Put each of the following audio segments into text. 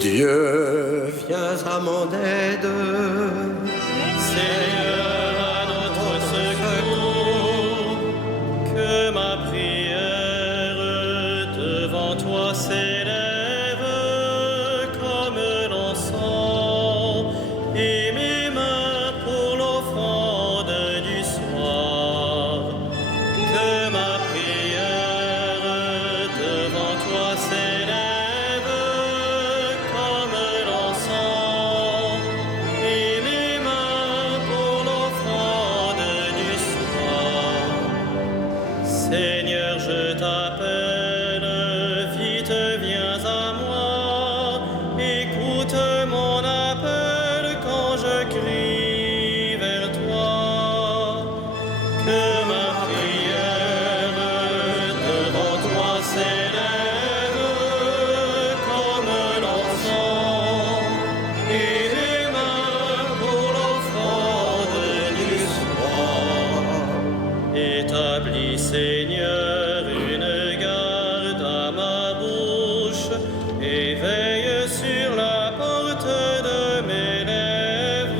Dieu, viens à mon aide. Seigneur, à notre secours, que ma prière devant toi s'élève comme l'encens et mes mains pour l'offrande du soir. Que ma prière devant toi s'élève comme l'encens et mes mains pour l'offrande du soir. Seigneur, je t'appelle, vite viens à moi, écoute mon appel quand je crie vers toi. Que ma prière devant toi s'élève comme l'encens et les mains pour l'offrande du soir. Établis, Seigneur, une garde à ma bouche et veille sur la porte de mes lèvres.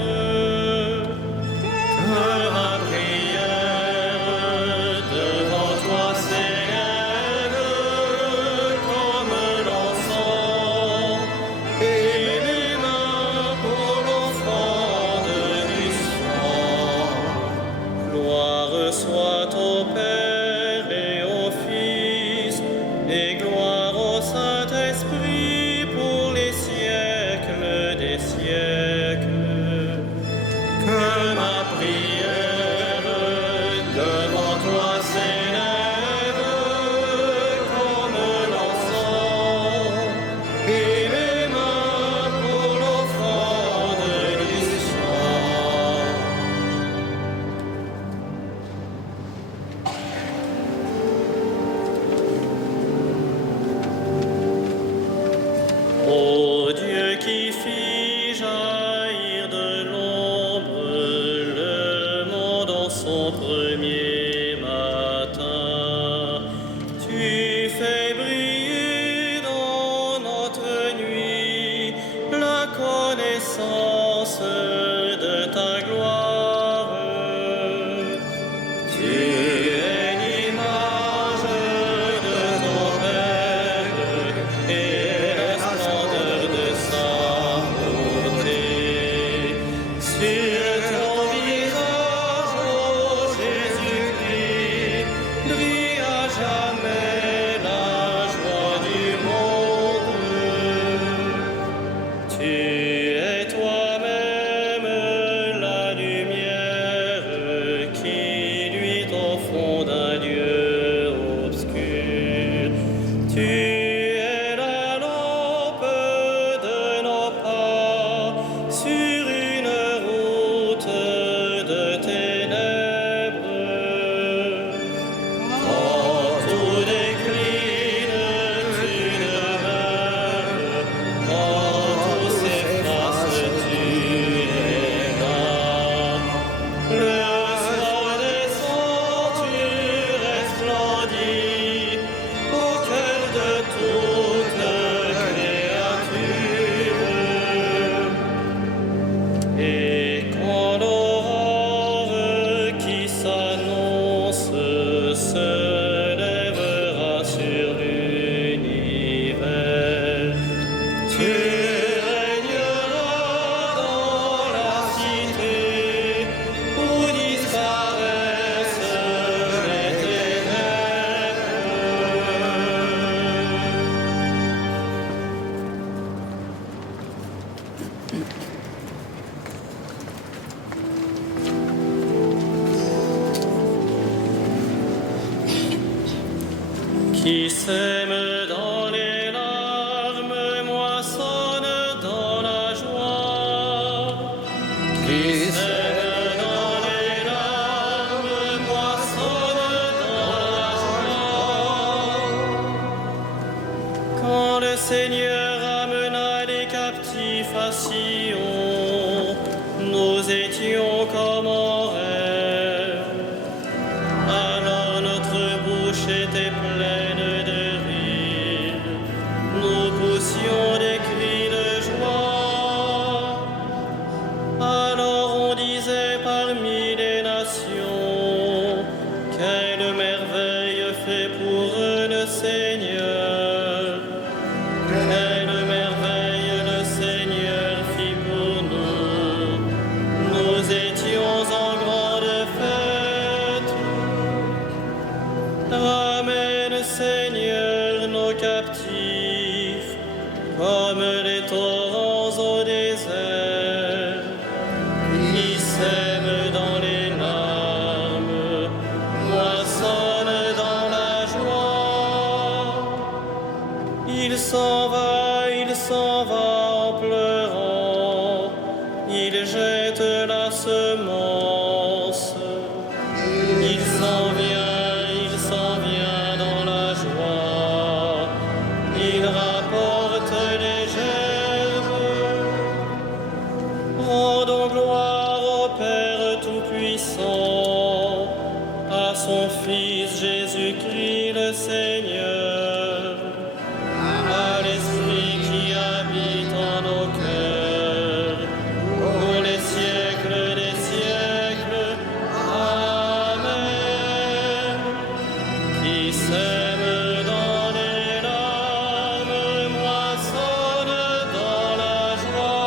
Que ma prière devant toi s'élève comme l'encens et mes mains pour l'offrande du soir. Gloire soit au Père et au Fils et gloire au Saint-Esprit pour les siècles des siècles. Que ma prière devant toi s'élève comme l'encens et mes mains pour l'offrande du soir. Ô Dieu qui fit jaillir de l'ombre le monde en son premier matin, tu fais briller dans notre nuit la connaissance de ta gloire. Tu es l'image de ton Père et la splendeur de sa beauté. Sur ton visage, ô Jésus-Christ, brille à jamais la joie du monde. Tu es toi-même la lumière qui luit au fond d'un lieu obscur. Tu es la lampe de nos pas sur une route de ténèbres. Quand tout décline, tu demeures. Quand tout s'efface, tu es là. Le soir descend, tu resplendis au cœur de toute créature. Et quand l'aurore qui s'annonce se lèvera sur l'univers, tu régneras dans la cité où disparaissent les ténèbres. Qui sème dans les larmes moissonne dans la joie. Qui sème dans les larmes moissonne dans la joie. Quand le Seigneur amena les captifs à Sion, nous étions comme en rêve. Alors notre bouche était pleine de rire. Nous poussions des cris de jette la semence. Il s'en vient dans la joie. Il rapporte les gerbes. Rendons gloire au Père Tout-Puissant, à son Fils Jésus-Christ le Seigneur, à l'Esprit qui habite en nos cœurs, pour les siècles des siècles. Amen. Qui sème dans les larmes moissonne dans la joie.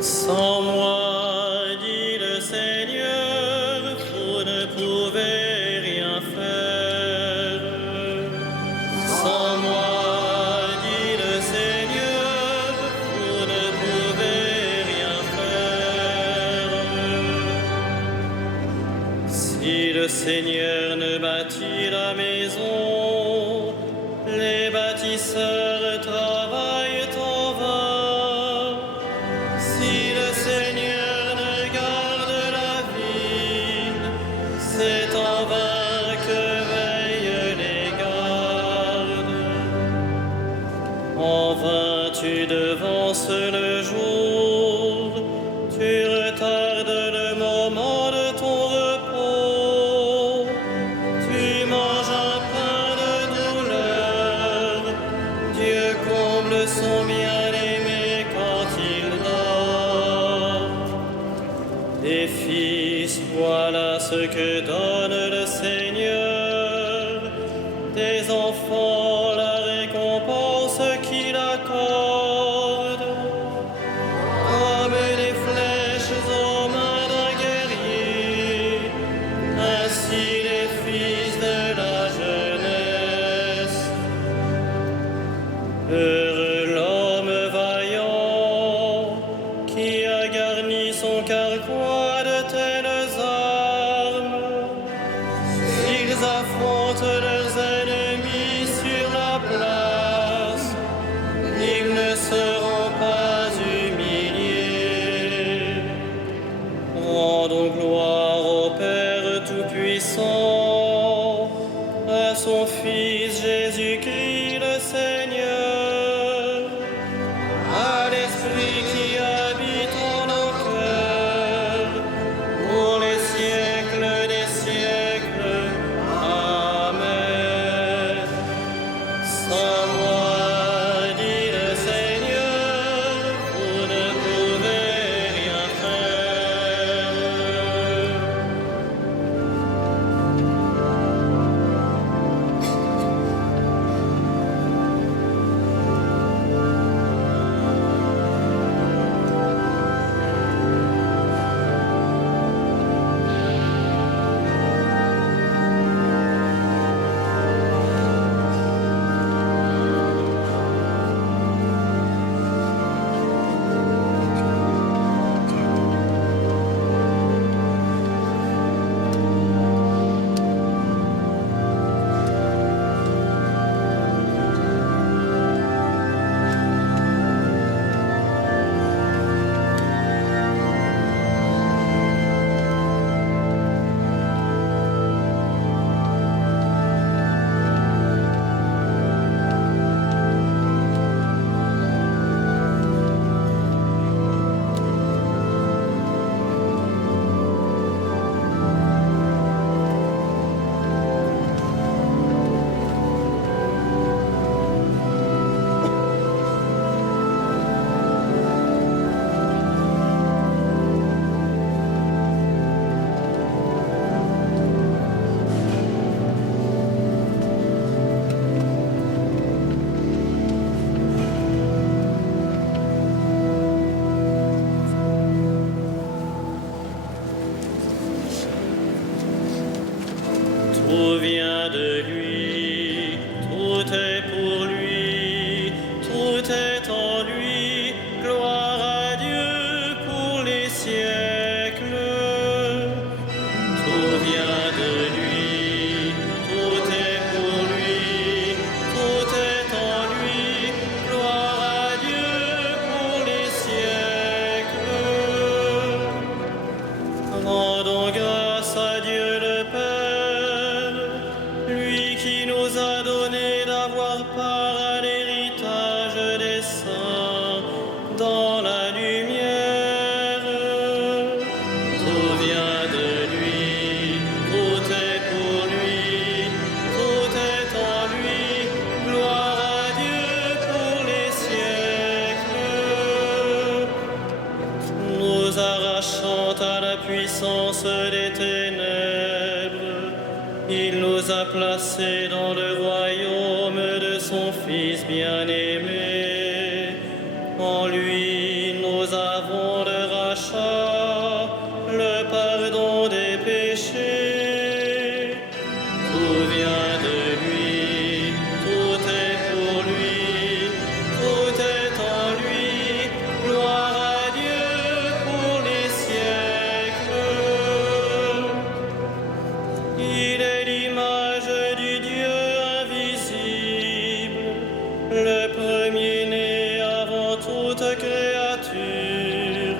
Sans moi, dit le Seigneur, vous ne pouvez rien faire. Sans moi, dit le Seigneur, vous ne pouvez rien faire. Si le Seigneur ne bâtit la maison, les bâtisseurs travaillent en vain. Si le Seigneur ne garde la ville, c'est en vain que veillent les gardes. En vain tu devances le jour, tu retardes le moment de ton repos. Tu manges un pain de douleur, Dieu comble son bien-aimé quand il dort. Des fils, voilà ce que donne le Seigneur. Des enfants, la récompense qu'il accorde. Comme des flèches aux mains d'un guerrier, ainsi les fils de la jeunesse. Heureux l'homme vaillant qui a garni son carquois de telles armes. Ils affrontent leurs ennemis sur la place, ils ne seront pas humiliés. Rendons gloire au Père Tout-Puissant, à son Fils Jésus-Christ le Seigneur, à l'Esprit qui habite en nos cœurs, pour les siècles des siècles. Amen. Sans moi, dit le Seigneur, vous ne pouvez rien faire. Tout vient de lui, tout est pour lui, tout est en lui. Gloire à Dieu pour les siècles. Tout vient de lui, tout est pour lui, tout est en lui. Gloire à Dieu pour les siècles. Rendons grâce à Dieu le Père, lui qui nous a donné d'avoir part à l'héritage des saints dans la lumière. Tout vient de lui, tout est pour lui, tout est en lui. Gloire à Dieu pour les siècles. Nous arrachant à la puissance des ténèbres, il nous a placés dans le royaume de son Fils bien-aimé. En lui, nous avons le rachat, le pardon des péchés. Tout vient de lui, tout est pour lui, tout est en lui. Gloire à Dieu pour les siècles. Il est l'image du Dieu invisible, le premier-né avant toute créature.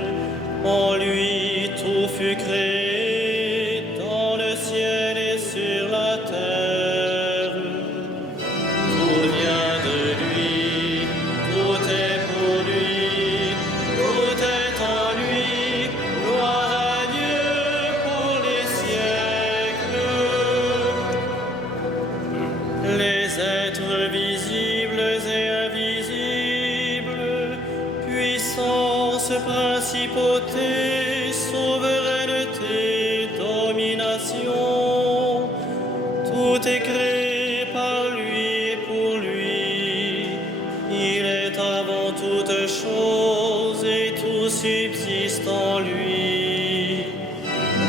En lui tout fut créé, dans le ciel et sur la terre. Tout vient de lui, tout est pour lui, tout est en lui. Gloire à Dieu pour les siècles. Les êtres visibles et invisibles, puissance, principauté, souveraineté, domination, tout est créé par lui et pour lui. Il est avant toute chose et tout subsiste en lui.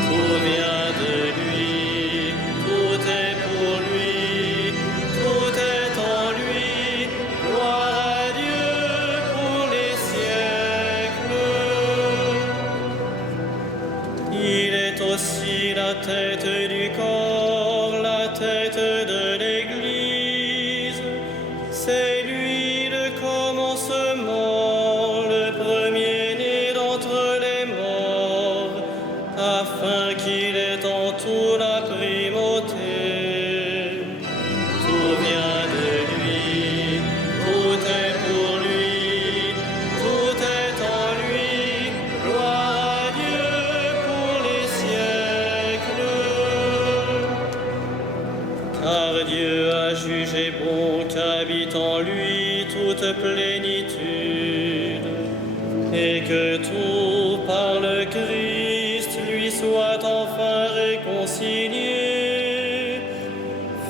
Tout vient de lui, tout est pour lui, tout est en lui. Gloire à Dieu pour les siècles. Il est aussi la tête du corps, la tête de l'Église. C'est lui le commencement, le premier-né d'entre les morts, afin qu'il ait en tout la primauté. Tout vient de lui, tout est pour lui, tout est en lui. Gloire à Dieu pour les siècles. Car Dieu a jugé bon qu'habite en lui toute plénitude, et que tout par le Christ lui soit enfin réconcilié,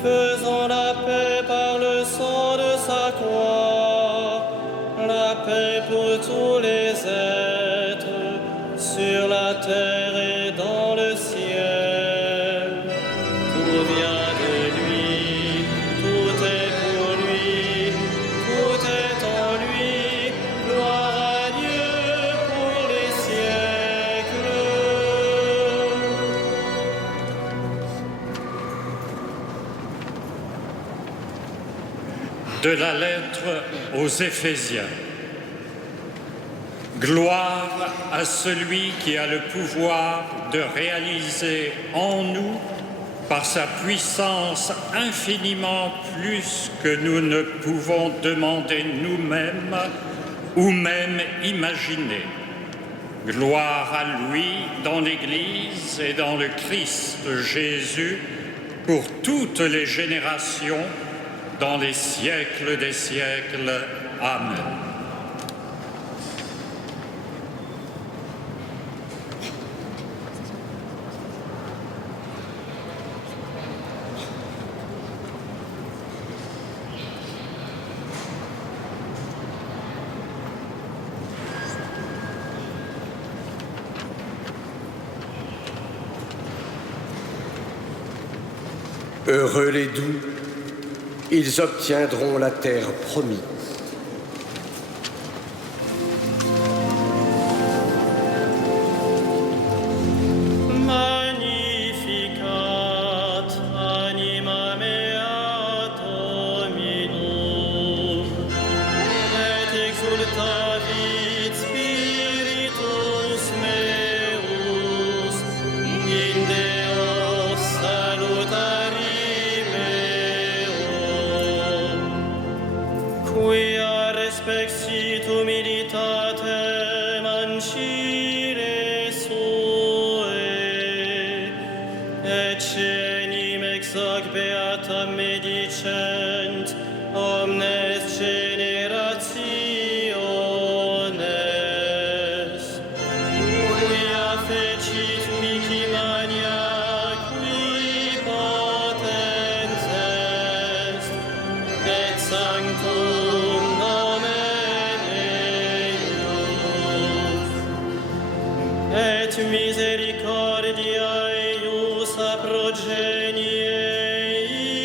faisant la paix par le sang de sa croix, la paix pour tous les êtres sur la terre et dans le ciel. Tout vient de lui, tout est pour lui, tout est en lui. Gloire à Dieu pour les siècles. De la lettre aux Éphésiens. Gloire à celui qui a le pouvoir de réaliser en nous, par sa puissance infiniment plus que nous ne pouvons demander nous-mêmes ou même imaginer. Gloire à lui dans l'Église et dans le Christ Jésus pour toutes les générations, dans les siècles des siècles. Amen. Heureux les doux, ils obtiendront la terre promise. Magnificat anima mea Dominum, et exultavit spiritus meus in Deo salutari meo, quia respexit humilitatem ancire sue, et cenim ex hoc beatam medicent omnes generationes, quia fecit mihi mania qui potens est, et sanctum nomen eius, et misericordia eius a progenie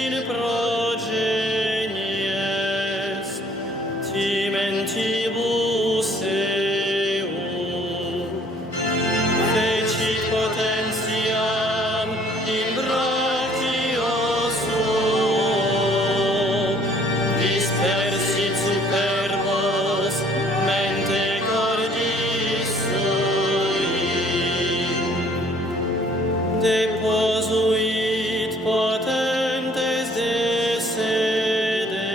in progenies, timentibus eum, fecit potentiam in brachio suo, dispersit superbos mente cordis sui, deposuit potentes de sede,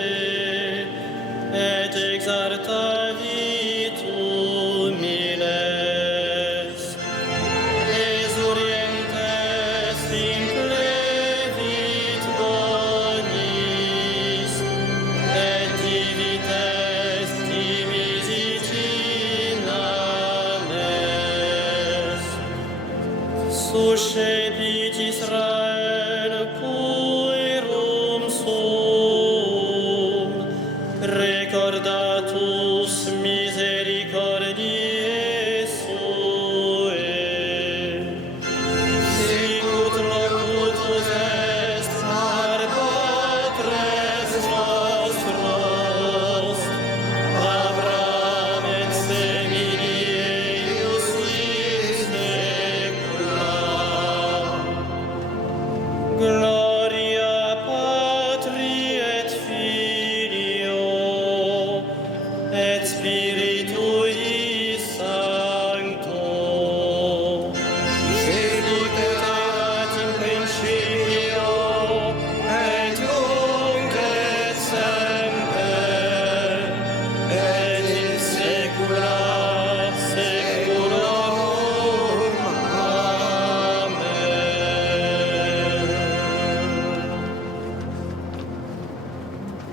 et exaltavit humiles, exurientes implevit bonis, et divites timisitinames. Suscepit Israel puerum sum, recordatus misericordiae sue, sicut locutus est par patres nostros, Abraham et semini eius in saecula. Gloria Patri et Filio et Spiritui Sancto, sicut erat in principio et nunc et semper et in saecula saeculorum. Amen.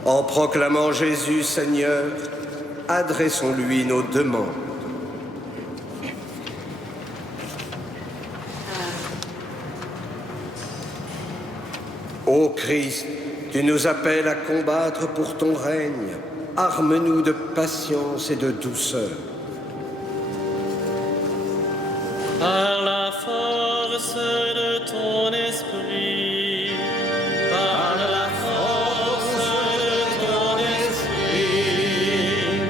En proclamant Jésus Seigneur, adressons-lui nos demandes. Ô Christ, tu nous appelles à combattre pour ton règne. Arme-nous de patience et de douceur. Par la force de ton esprit, par la force de ton esprit,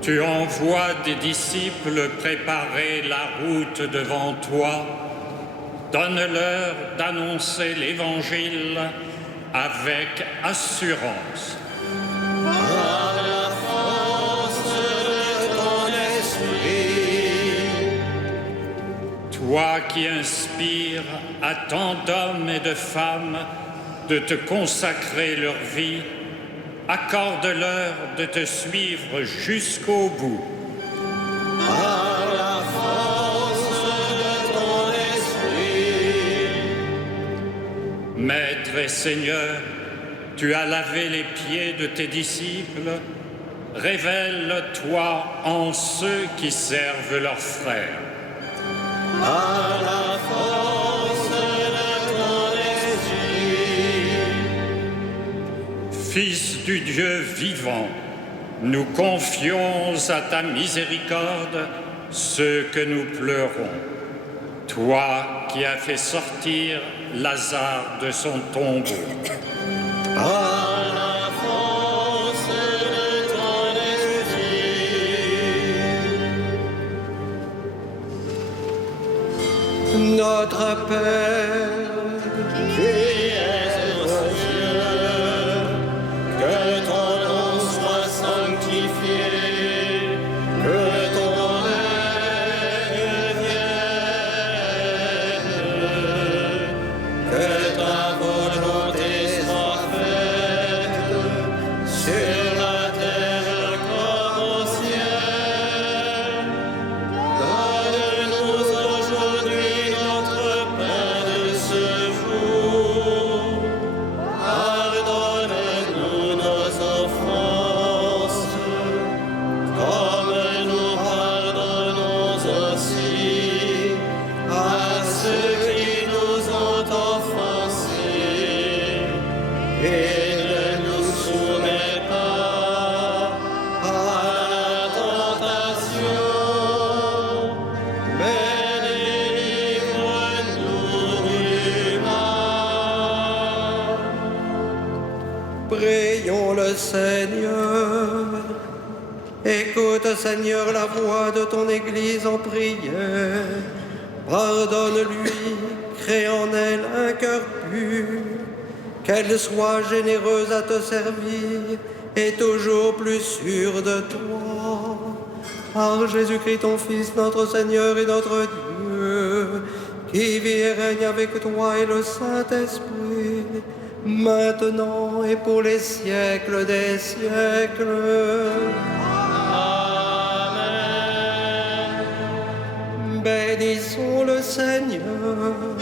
Tu envoies des disciples préparer la route devant toi. Donne-leur d'annoncer l'Évangile avec assurance. par la force de ton esprit, Toi qui inspires à tant d'hommes et de femmes de te consacrer leur vie, accorde-leur de te suivre jusqu'au bout. par la force de ton esprit. Maître et Seigneur, tu as lavé les pieds de tes disciples. Révèle-toi en ceux qui servent leurs frères. Par la force de ton esprit, Fils du Dieu vivant, nous confions à ta miséricorde ceux que nous pleurons. Toi qui qui a fait sortir Lazare de son tombeau. Par la force de ton esprit. Notre Père, Qui es aux cieux, que ton nom soit sanctifié, que ton règne vienne, que ta volonté soit faite sur la terre comme au ciel. Donne-nous aujourd'hui notre pain de ce jour. Pardonne-nous nos offenses, comme nous pardonnons aussi à ceux qui nous ont offensés. Et ne nous soumets pas à la tentation, mais délivre-nous du mal. prions le Seigneur. Écoute, Seigneur, la voix de ton Église en prière. Pardonne-lui, crée en elle un cœur pur, qu'elle soit généreuse à te servir et toujours plus sûre de toi. Par Jésus-Christ, ton Fils, notre Seigneur et notre Dieu, qui vit et règne avec toi et le Saint-Esprit, maintenant et pour les siècles des siècles. Amen. Bénissons le Seigneur.